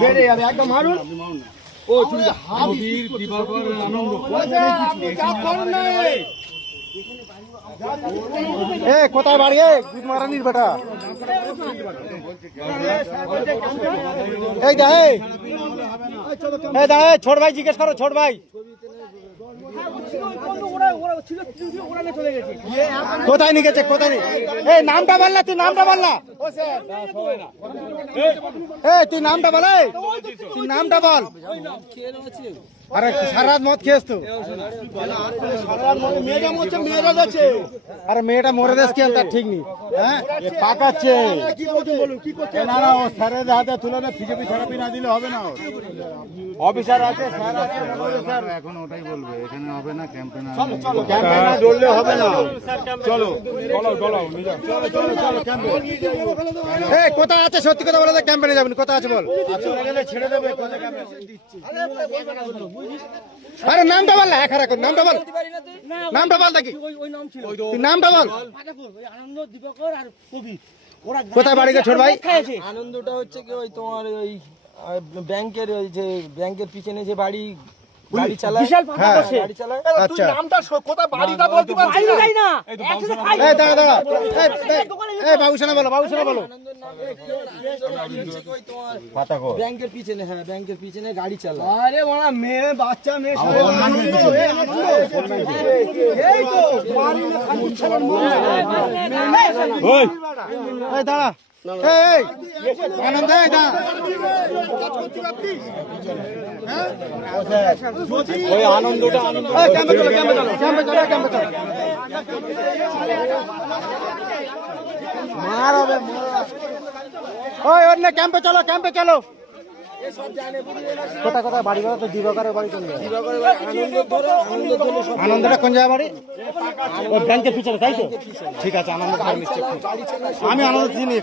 বেড়ে যাবে একদম মারুন। ও তুমি কোথায় বাড়ি গুড মারানির বেটা? এই দা ছোট ভাই জিজ্ঞেস করো, ছোট ভাই কোথায় নিয়ে গেছে? কোথায় এই নামটা বল না, তুই নামটা বল না, তুই নামটা বল, তুই নামটা বল। আরে সারা রাত মদ খেয়েছ তো? আরে মেয়েটা মরে যাচ্ছে কি তার ঠিক নেই। হ্যাঁ পাকাচ্ছে না না, ও স্যারের হাতে তুলে না, বিজেপি থেরাপি না দিলে হবে না। অফিসার আছে, স্যার আছে, স্যার এখন ওটাই বলবে, এখানে হবে না ক্যাম্পে না, ক্যাম্পে না দৌড়লে হবে না। চলো এই কোথায় আছে? সত্যি কথা বলে ক্যাম্পে নিয়ে যাবেন, কোথায় আছে বল। ছেড়ে দেবে, আরে নামটা বল না, নামটা বল, নামটা বল নাকি, নামটা বল। কোথায় বাড়ি ছোট ভাই? আনন্দটা হচ্ছে কি ওই তোমার ওই ব্যাংকের ওই যে ব্যাংকের পিছনে যে বাড়ি চালায়, গাড়ি চালায়। তুই নামটা কোথায় বাড়িটা বলতে পারছিস না? এই দাঁড়া এই বাবুসানা বলো, বাবুসানা বলো। ব্যাংকের পিছনে, হ্যাঁ ব্যাংকের পিছনে গাড়ি চালায়। আরে বড়া মেয়ে বাচ্চা মেয়ে আনন্দ, এই তো বাড়ি না খালি ছেলের মন। ওই এই দাঁড়া, এই আনন্দ, এই দাঁড়া, ওই আনন্দটা ক্যাম্পে চলো, ক্যাম্পে চলো, ক্যাম্পে চলো, ক্যাম্পে চলো। মারাবে ওই অন্য ক্যাম্পে চলো, ক্যাম্পে চলো। কোথায় কোথায় বাড়ি বলো তো? দিবাকরের বাড়ি কোন জায়গায়? আনন্দটা কোন জায়গায় বাড়ি? ওই ব্যাংকের পিছনে, তাই তো? ঠিক আছে, আনন্দটা আমি আনন্দ চিনি।